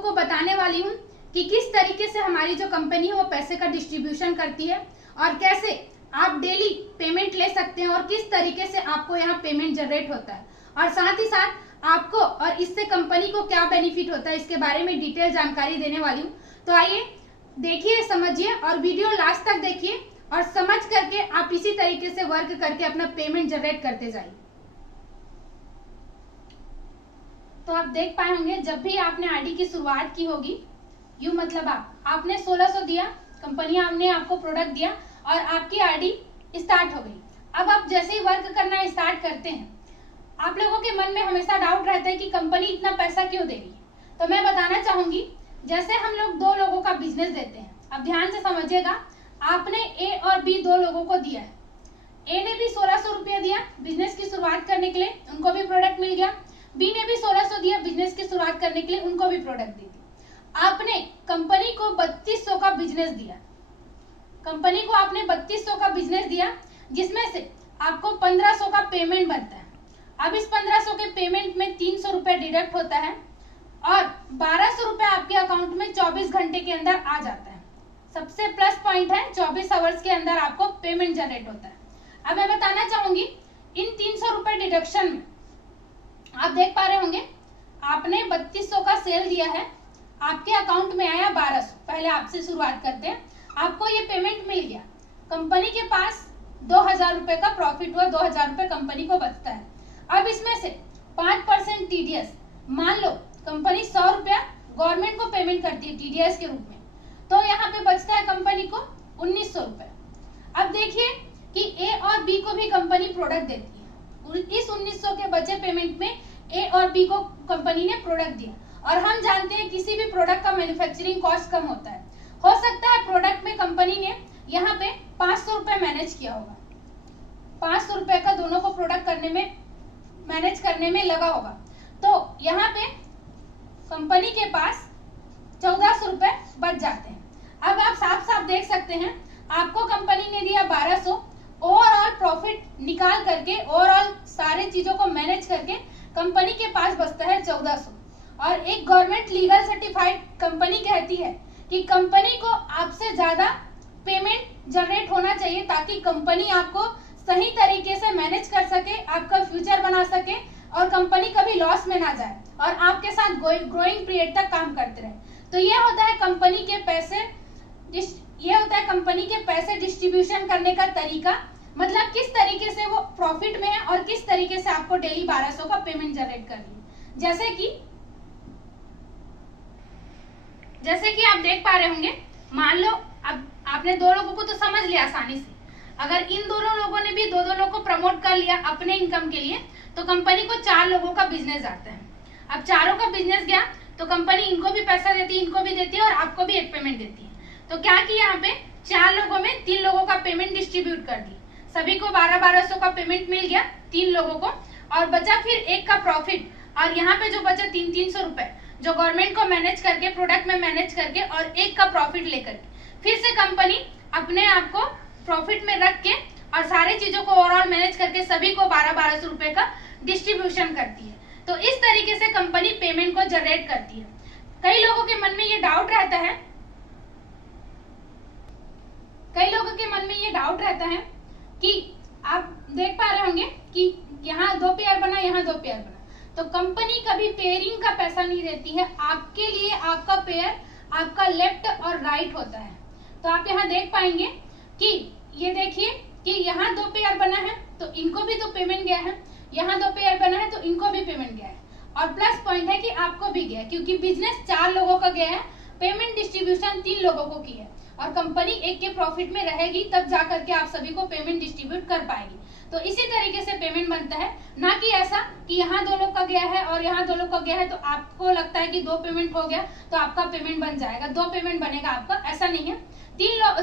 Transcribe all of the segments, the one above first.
को बताने वाली हूँ कि किस तरीके से हमारी जो कंपनी है वो पैसे का डिस्ट्रीब्यूशन करती है और कैसे आप डेली पेमेंट ले सकते हैं और किस तरीके से आपको यहाँ पेमेंट जनरेट होता है, और साथ ही साथ आपको और इससे कंपनी को क्या बेनिफिट होता है इसके बारे में डिटेल जानकारी देने वाली हूँ। तो आइए देखिए, समझिए और वीडियो लास्ट तक देखिए और समझ करके आप इसी तरीके से वर्क करके अपना पेमेंट जनरेट करते जाइए। तो आप देख पाए होंगे, जब भी आपने आईडी की शुरुआत की होगी, यू मतलब आपने 1600 दिया, कंपनी ने आपको प्रोडक्ट दिया और आपकी आईडी स्टार्ट हो गई। अब आप जैसे ही वर्क करना स्टार्ट करते हैं, आप लोगों के मन में हमेशा डाउट रहता है कि कंपनी इतना पैसा क्यों दे रही है। तो मैं बताना चाहूंगी, जैसे हम लोग दो लोगों का बिजनेस देते हैं, अब ध्यान से समझिएगा, आपने ए और बी दो लोगों को दिया है। ए ने भी 1600 रुपया दिया बिजनेस की शुरुआत करने के लिए, उनको भी प्रोडक्ट मिल गया। बी ने भी 1600 दिया बिजनेस की शुरुआत करने के लिए, उनको भी प्रोडक्ट दी थी। आपने कंपनी को 3200 का बिजनेस दिया, कंपनी को आपने 3200 का बिजनेस दिया, जिसमें से आपको 1500 का पेमेंट बनता है। अब इस 1500 के पेमेंट में 300 रुपए डिडक्ट होता है और 1200 रुपए आपके अकाउंट में 24 घंटे के अंदर आ जाता है। सबसे प्लस पॉइंट है 24 आवर्स के अंदर आपको पेमेंट जनरेट होता है। अब मैं बताना चाहूंगी, इन 300 रुपए डिडक्शन में आप देख पा रहे होंगे, आपने 3200 का सेल दिया है, आपके अकाउंट में आया 1200। पहले आपसे शुरुआत करते हैं, आपको ये पेमेंट मिल गया, कंपनी के पास 2000 रुपए का प्रॉफिट हुआ, 2000 रुपए कंपनी को बचता है। अब इसमें से 5% टीडीएस, मान लो कंपनी 100 रुपया गवर्नमेंट को पेमेंट करती है टीडीएस के रूप में, तो यहाँ पे बचता है कंपनी को 1900 रुपए। अब देखिए कि ए और बी को भी कंपनी प्रोडक्ट देती है, इस 1900 के बचे पेमेंट में ए और बी को कंपनी ने प्रोडक्ट दिया, और हम जानते हैं किसी भी प्रोडक्ट का मैन्युफैक्चरिंग कॉस्ट कम होता है। हो सकता है प्रोडक्ट में कंपनी ने यहाँ पे 500 रुपए मैनेज किया होगा, 500 रुपए का दोनों को प्रोडक्ट करने में मैनेज करने में लगा होगा, तो यहाँ पे कंपनी के पास 1400 रुपए बच जाते हैं। अब आप साफ साफ देख सकते हैं, आपको कंपनी ने दिया 1200, ओवरऑल प्रॉफिट निकाल करके, ओवरऑल सारे चीजों को मैनेज करके कंपनी के पास बचता है 1400। और एक गवर्नमेंट लीगल सर्टिफाइड कंपनी कहती है कि कंपनी को आपसे ज्यादा पेमेंट जनरेट होना चाहिए ताकि कंपनी आपको सही तरीके से मैनेज कर सके, आपका फ्यूचर बना सके और कंपनी कभी लॉस में ना जाए और आपके साथ ग्रोइंग पीरियड तक काम करते रहे। तो ये होता है कंपनी के पैसे डिस्ट्रीब्यूशन करने का तरीका, मतलब किस तरीके से वो प्रॉफिट में है और किस तरीके से आपको डेली 1200 का पेमेंट जनरेट कर रही है। जैसे कि आप देख पा रहे होंगे, मान लो अब आपने दो लोगों को तो समझ लिया आसानी से, अगर इन दोनों लोगों ने भी दो लोगों को प्रमोट कर लिया अपने इनकम के लिए, तो कंपनी को 4 लोगों का बिजनेस आता है। अब चारों का बिजनेस गया तो कंपनी इनको भी पैसा देती है, इनको भी देती है और आपको भी एक पेमेंट देती है। तो क्या कि यहाँ पे 4 लोगों में 3 लोगों का पेमेंट डिस्ट्रीब्यूट कर दी, सभी को 1200 का पेमेंट मिल गया 3 लोगों को, और बचा फिर एक का प्रॉफिट। और यहाँ पे जो बचा 300 रुपए जो गवर्नमेंट को मैनेज करके, प्रोडक्ट में मैनेज करके और एक का प्रॉफिट लेकर फिर से कंपनी अपने आप को प्रॉफिट में रख के और सारी चीजों को ओवरऑल मैनेज करके सभी को 1200 रुपए का डिस्ट्रीब्यूशन करती है। तो इस तरीके से कंपनी पेमेंट को जनरेट करती है। कई लोगों के मन में ये डाउट रहता है कि आप देख पा रहे होंगे कि यहाँ 2 पेयर बना, यहाँ 2 पेयर बना, तो कंपनी कभी पेयरिंग का पैसा नहीं देती है। आपके लिए आपका पेयर आपका लेफ्ट और राइट होता है। तो आप यहाँ देख पाएंगे कि ये देखिए कि यहाँ 2 पेयर बना है तो इनको भी तो पेमेंट गया है, यहाँ 2 पेयर बना है तो इनको भी पेमेंट गया है, और प्लस पॉइंट है कि आपको भी गया, क्योंकि बिजनेस 4 लोगों का गया है, पेमेंट डिस्ट्रीब्यूशन 3 लोगों को की है, और कंपनी एक के प्रॉफिट में रहेगी तब जाकर के आप सभी को पेमेंट डिस्ट्रीब्यूट कर पाएगी। तो इसी तरीके से पेमेंट बनता है, ना कि ऐसा कि यहाँ 2 लोग का गया है और यहाँ 2 लोग का गया है तो आपको लगता है कि 2 पेमेंट हो गया तो आपका पेमेंट बन जाएगा, 2 पेमेंट बनेगा आपका, ऐसा नहीं है।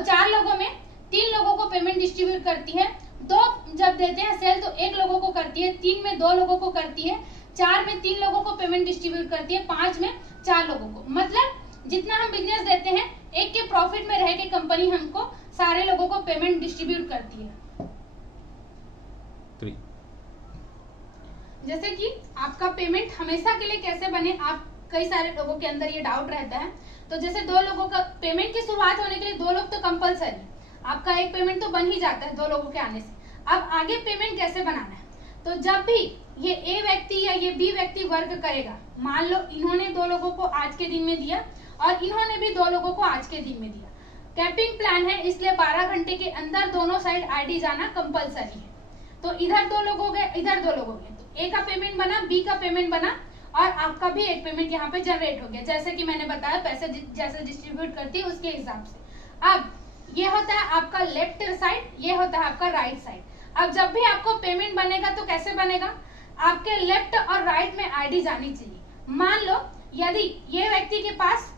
4 लोगों में 3 लोगों को पेमेंट डिस्ट्रीब्यूट करती है, 2 जब देते हैं सेल तो 1 लोगों को करती है, 3 में 2 लोगों को करती है, 4 में 3 लोगों को पेमेंट डिस्ट्रीब्यूट करती है, 5 में 4 लोगों को। मतलब जितना हम बिजनेस देते हैं, एक के प्रॉफिट में रह के कंपनी हमको सारे लोगों को पेमेंट डिस्ट्रीब्यूट करती है। जैसे कि आपका पेमेंट हमेशा के लिए कैसे बने, आप कई सारे लोगों के अंदर ये डाउट रहता है। तो जैसे 2 लोगों का पेमेंट की शुरुआत होने के लिए 2 लोग तो कंपलसरी, आपका एक पेमेंट तो बन ही जाता है 2 लोगों के आने से। अब आगे पेमेंट कैसे बनाना है, तो जब भी ये ए व्यक्ति या ये बी व्यक्ति वर्क करेगा, मान लो इन्होंने 2 लोगों को आज के दिन में दिया और इन्होंने भी 2 लोगों को आज के दिन में दिया। कैपिंग प्लान है, इसलिए 12 घंटे के अंदर दोनों साइड आईडी जाना कंपलसरी है। तो इधर 2 लोग हो गए, इधर 2 लोग हो गए, तो ए का पेमेंट बना, बी का पेमेंट बना और आपका भी एक पेमेंट यहाँ पे जनरेट हो गया, जैसे कि मैंने बताया पैसे जैसे डिस्ट्रीब्यूट करती है उसके हिसाब से। अब ये होता है आपका लेफ्ट साइड, ये होता है आपका राइट साइड। अब जब भी आपको पेमेंट बनेगा तो कैसे बनेगा, आपके लेफ्ट और राइट में आईडी जानी चाहिए। मान लो यदि ये व्यक्ति के पास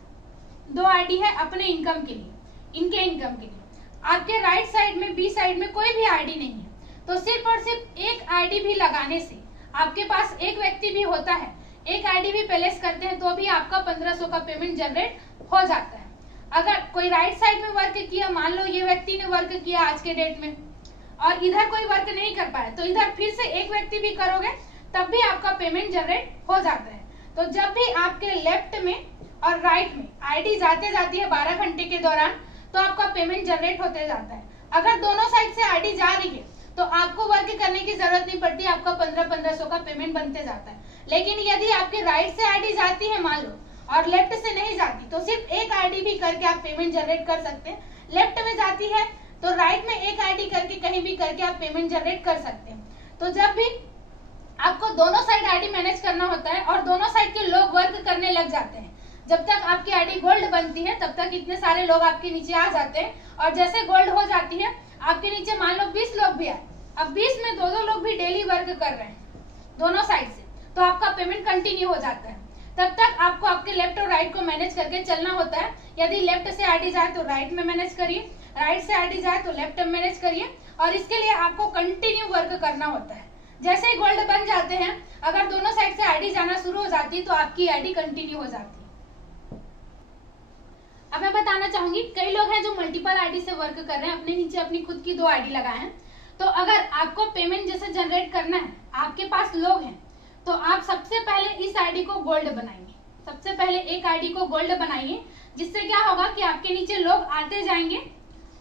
2 आईडी है अपने इनकम के लिए, इनके इनकम के लिए, आपके राइट साइड में बी साइड में कोई भी आईडी नहीं है, तो सिर्फ और सिर्फ एक आईडी भी लगाने से, आपके पास एक व्यक्ति भी होता है, एक आईडी भी प्लेस करते हैं तो भी आपका 1500 का पेमेंट जनरेट हो जाता है। अगर कोई राइट साइड में वर्क किया, मान लो ये व्यक्ति ने वर्क किया आज के डेट में और इधर कोई वर्क नहीं कर पाया, तो इधर फिर से एक व्यक्ति भी करोगे तब भी आपका पेमेंट जनरेट हो जाता है। तो जब भी आपके लेफ्ट में और राइट में आईडी जाते जाती है 12 घंटे के दौरान, तो आपका पेमेंट जनरेट होते जाता है। अगर दोनों साइड से आईडी जा रही है तो आपको वर्क करने की जरूरत नहीं पड़ती, आपका 1500 का पेमेंट बनते जाता है। लेकिन यदि आपके राइट से आईडी जाती है मान लो और लेफ्ट से नहीं जाती, तो सिर्फ एक आईडी भी करके आप पेमेंट जनरेट कर सकते हैं। लेफ्ट में जाती है तो राइट में एक आईडी करके कहीं भी करके आप पेमेंट जनरेट कर सकते हैं। तो जब भी आपको दोनों साइड आईडी मैनेज करना होता है और दोनों साइड के लोग वर्क करने लग जाते हैं, जब तक आपकी आईडी गोल्ड बनती है तब तक इतने सारे लोग आपके नीचे आ जाते हैं, और जैसे गोल्ड हो जाती है आपके नीचे मान लो 20 लोग भी आए, अब 20 में 2-2 लोग भी डेली वर्क कर रहे हैं दोनों साइड से, तो आपका पेमेंट कंटिन्यू हो जाता है। तब तक आपको आपके लेफ्ट और राइट को मैनेज करके चलना होता है। यदि लेफ्ट से आईडी जाए तो राइट में मैनेज करिए, राइट से आईडी जाए तो लेफ्ट में मैनेज करिए, और इसके लिए आपको कंटिन्यू वर्क करना होता है। जैसे ही गोल्ड बन जाते हैं, अगर दोनों साइड से आईडी जाना शुरू हो जाती है तो आपकी आईडी कंटिन्यू हो जाती है। अब मैं बताना चाहूंगी, कई लोग हैं जो मल्टीपल आईडी से वर्क कर रहे हैं, अपने नीचे अपनी खुद की 2 आईडी लगाए हैं। तो अगर आपको पेमेंट जैसे जनरेट करना है, आपके पास लोग हैं, तो आप सबसे पहले इस आईडी को गोल्ड बनाएंगे। सबसे पहले एक आईडी को गोल्ड बनाइए, जिससे क्या होगा कि आपके नीचे लोग आते जाएंगे,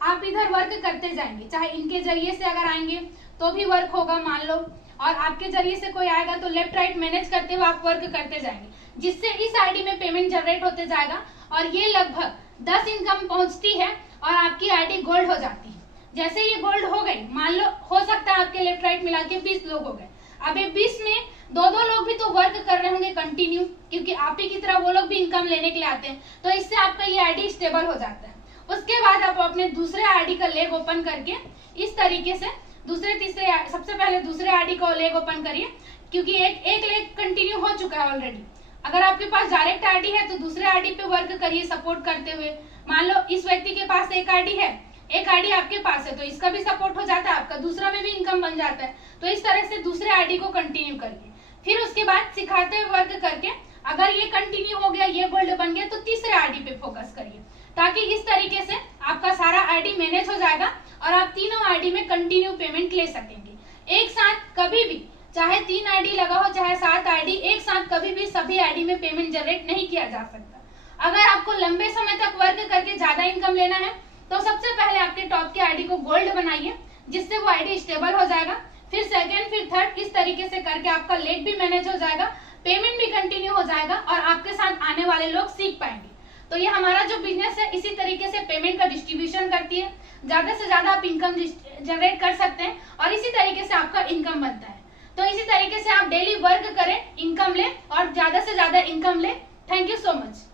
आप इधर वर्क करते जाएंगे। चाहे इनके जरिए से अगर आएंगे तो भी वर्क होगा मान लो, और आपके जरिए से कोई आएगा तो लेफ्ट राइट मैनेज करते हुए आप वर्क करते जाएंगे, जिससे इस आईडी में पेमेंट जनरेट होते जाएगा। और ये लगभग 10 इनकम पहुंचती है और आपकी आईडी गोल्ड हो जाती है। जैसे ये गोल्ड हो गई, मान लो हो सकता है आपके लेफ्ट राइट मिला के 20 लोग हो गए, अब ये 20 में 2-2 लोग भी तो वर्क कर रहे होंगे कंटिन्यू, क्योंकि आप ही की तरह वो लोग भी इनकम लेने के लिए आते हैं, तो इससे आपका ये आईडी स्टेबल हो जाता है। उसके बाद आप अपने दूसरे आईडी का लेग ओपन करके इस तरीके से दूसरे तीसरे, सबसे पहले दूसरे आईडी को लेग ओपन करिए, क्योंकि एक लेग कंटिन्यू हो चुका है ऑलरेडी। अगर आपके पास डायरेक्ट आईडी है तो दूसरे आईडी पे वर्क करिए सपोर्ट करते हुए। मान लो इस व्यक्ति के पास एक आईडी है, एक आईडी आपके पास है, तो इसका भी सपोर्ट हो जाता है, आपका दूसरा में भी इनकम बन जाता है। तो इस तरह से दूसरे आईडी को कंटिन्यू करिए। फिर उसके बाद सिखाते हुए वर्क करके अगर ये कंटिन्यू हो गया, ये गोल्ड बन गया, तो तीसरे आईडी पे फोकस करिए, ताकि इस तरीके से आपका सारा आईडी मैनेज हो जाएगा और आप तीनों आईडी में कंटिन्यू पेमेंट ले सकेंगे। एक साथ कभी भी, चाहे 3 आईडी लगा हो चाहे 7 आईडी, एक साथ कभी भी सभी आईडी में पेमेंट जनरेट नहीं किया जा सकता। अगर आपको लंबे समय तक वर्क करके ज्यादा इनकम लेना है तो सबसे पहले आपके टॉप के आईडी को गोल्ड बनाइए, जिससे वो आईडी स्टेबल हो जाएगा। फिर सेकेंड, फिर थर्ड, इस तरीके से करके आपका लेग भी मैनेज हो जाएगा, पेमेंट भी कंटिन्यू हो जाएगा और आपके साथ आने वाले लोग सीख पाएंगे। तो ये हमारा जो बिजनेस है इसी तरीके से पेमेंट का डिस्ट्रीब्यूशन करती है, ज्यादा से ज्यादा आप इनकम जनरेट कर सकते हैं और इसी तरीके से आपका इनकम बनता है। तो इसी तरीके से आप डेली वर्क करें, इनकम ले और ज्यादा से ज्यादा इनकम ले। Thank you so much.